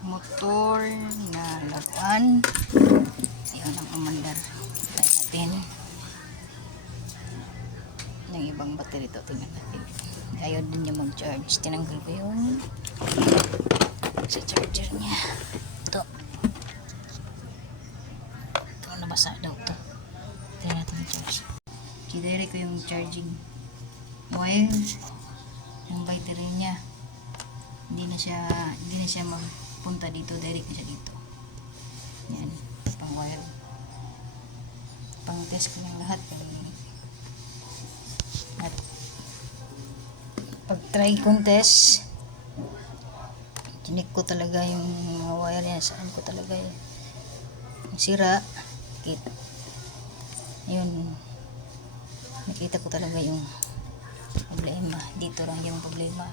motor na laruan. Ayun ang umandar. Try natin ng ibang battery ito. Tingnan natin. Ayaw din niya mag-charge. Tinanggal ko yung sa charger niya. Ito nabasa daw ito. Try natin mag-charge. Kidere ko yung charging wire yung battery niya. Hindi na siya magpunta dito, direct na siya dito. Yan, pang wire. Pang test ko ng lahat. At pag try kong test, chinik ko talaga yung mga wire yan, saan ko talaga yung sira. Yun, nakita ko talaga yung problema. Dito lang yung problema.